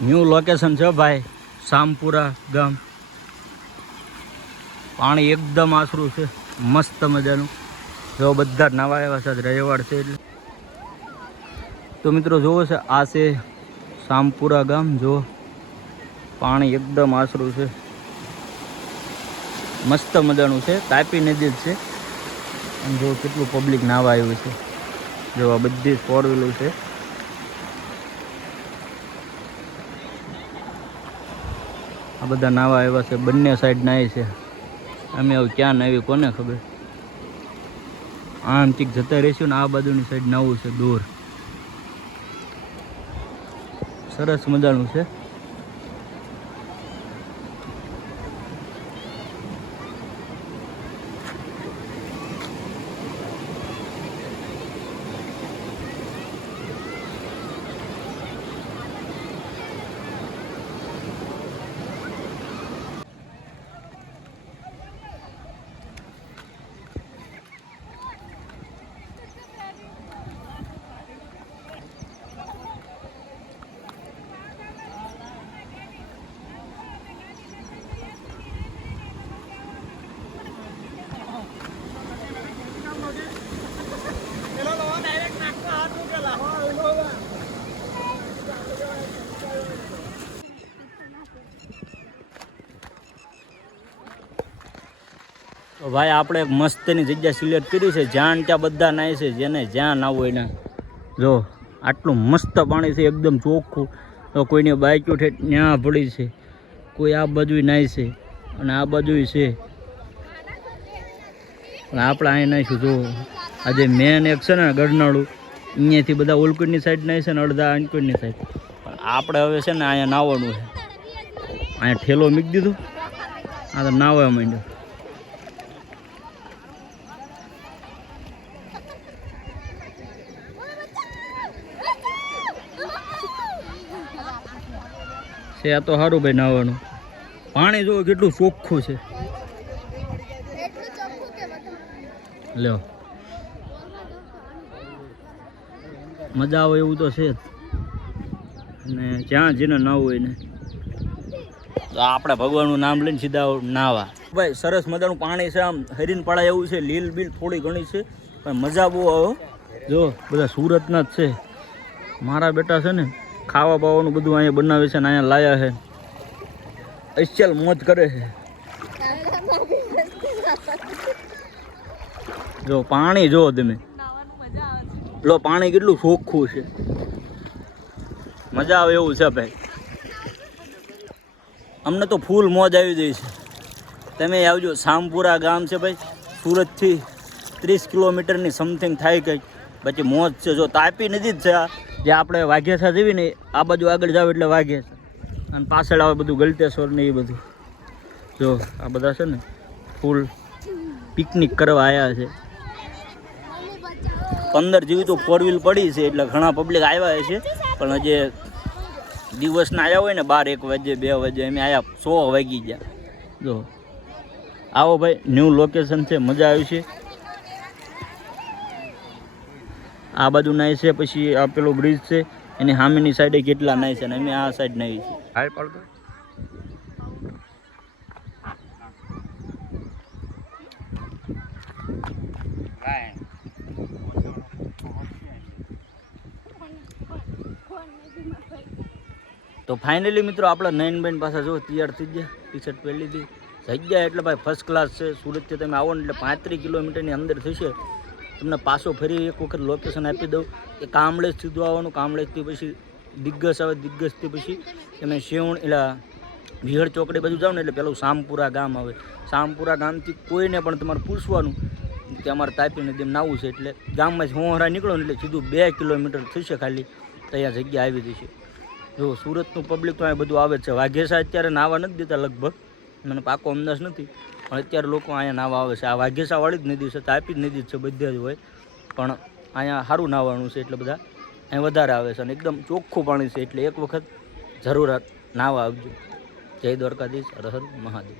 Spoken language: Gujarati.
ન્યૂ લોકેશન છે ભાઈ, સામપુરા ગામ. પાણી એકદમ આશરું છે, મસ્ત મજાનું. જો બધા નવા આવ્યા છે, રવિવાર છે એટલે. તો મિત્રો જોવો છે, આ છે સામપુરા ગામ. જો પાણી એકદમ આશરું છે, મસ્ત મજાનું છે. તાપી નદી જ છે. અને જો કેટલું પબ્લિક નાવા આવ્યું છે. જો આ બધી ફોર વ્હીલર છે. આ બધા નાવા આવ્યા છે, બંને સાઈડ નાય છે. અમે હવે ક્યાં નાવી કોને ખબર. આમ ચીક જતા રહીશું ને આ બાજુની સાઈડ નાવું છે દૂર. સરસ મજાનું છે. તો ભાઈ આપણે એક મસ્તની જગ્યા સિલેક્ટ કરી છે, જ્યાં ત્યાં બધા નાય છે. જેને જ્યાં નાવું હોય ને જો આટલું મસ્ત પાણી છે, એકદમ ચોખ્ખું. તો કોઈની બાઈકો ઠેઠ ત્યાં પડી છે, કોઈ આ બાજુ નાય છે અને આ બાજુ છે. પણ આપણે અહીં નાહીશું. જો આજે મેન એક છે ને ગઢનાળું, અહીંયાથી બધા ઓલકુટની સાઈડ નાય છે ને અડધા અંકુટની સાઈડ. પણ આપણે હવે છે ને અહીંયા નાવાનું છે. અહીંયા ઠેલો મૂકી દીધો, આ તો નાવા માંડ્યો. આ તો સારું ભાઈ નાવાનું. પાણી જો કેટલું ચોખ્ખું છે. લ્યો મજા આવે એવું તો છે જ. અને જ્યાં જેને નાવું હોય ને તો આપણે ભગવાનનું નામ લઈને સીધા નાવા. ભાઈ સરસ મજાનું પાણી છે, આમ હરીને પડાય એવું છે. લીલ બીલ થોડી ઘણી છે પણ મજા બહુ આવે. જો બધા સુરતના જ છે. મારા બેટા છે ને ખાવા પાવાનું બધું અહીંયા બનાવે છે ને અહીંયા લાયા છે. સ્પેશિયલ મોજ કરે છે. જો પાણી જો તમે, લો પાણી કેટલું ચોખ્ખું છે. મજા આવે એવું છે ભાઈ. અમને તો ફૂલ મોજ આવી જાય છે. તમે આવજો. સામપુરા ગામ છે ભાઈ, સુરતથી 30 કિલોમીટરની સમથિંગ થાય કંઈક. પછી મોજ છે. જો તાપી નદી જ છે આ, જે આપણે વાઘેસા જેવી ને આ બાજુ આગળ જાવ એટલે વાઘેસા, અને પાછળ આવે બધું ગલતેશ્વર ને એ બધું. જો આ બધા છે ને ફૂલ પિકનિક કરવા આવ્યા છે. 15 જેવી તો ફોર વ્હીલ પડી છે એટલે ઘણા પબ્લિક આવ્યા છે. પણ હજી દિવસના આવ્યા હોય ને 12-1 વાગે 2 વાગે, અમે આવ્યા 100 વાગી ગયા. જો આવો ભાઈ, ન્યૂ લોકેશન છે, મજા આવી છે. આ બાજુ નાય છે, પછી આ પેલો બ્રિજ છે એની સામેની સાઈડે કેટલા નાય છે, અને અમે આ સાઈડ નાહી છે. હાય પડતો તો ફાઇનલી મિત્રો આપણે નયનબેન પાસે જો તૈયાર થઈ ગયા, ટી શર્ટ પહેરી લીધી. જગ્યા એટલે ભાઈ ફર્સ્ટ ક્લાસ છે. સુરતથી તમે આવો ને એટલે 35 કિલોમીટરની અંદર થશે. તમને પાછો ફરી એક વખત લોકેશન આપી દઉં કે કામળેજ સીધું આવવાનું. કામળેજથી પછી દિગ્ગજ આવે, દિગ્ગજથી પછી તમે શેવણ એટલે વિહળ ચોકડી બાજુ જાઓ ને એટલે પેલું સામપુરા ગામ આવે. સામપુરા ગામથી કોઈને પણ તમારે પૂછવાનું કે અમારે તાપી નદીમાં નાવું છે, એટલે ગામમાં જ હોંહરા નીકળો ને એટલે સીધું 2 કિલોમીટર થશે ખાલી, ત્યાં જગ્યા આવી જશે. જો સુરતનું પબ્લિક તો અહીંયા બધું આવે જ છે. વાઘેસા અત્યારે નાવા નથી દેતા લગભગ, મને પાકો અંદાજ નથી, પણ અત્યારે લોકો અહીંયા નાવા આવે છે. આ વાઘેસાવાળી જ નદી છે, તાપી જ નદી જ છે, બધા જ હોય. પણ અહીંયા સારું નાવાનું છે એટલે બધા અહીં વધારે આવે છે. અને એકદમ ચોખ્ખું પાણી છે, એટલે એક વખત જરૂર નાવા આવજો. જય દ્વારકાધીશ. હર હર મહાદેવ.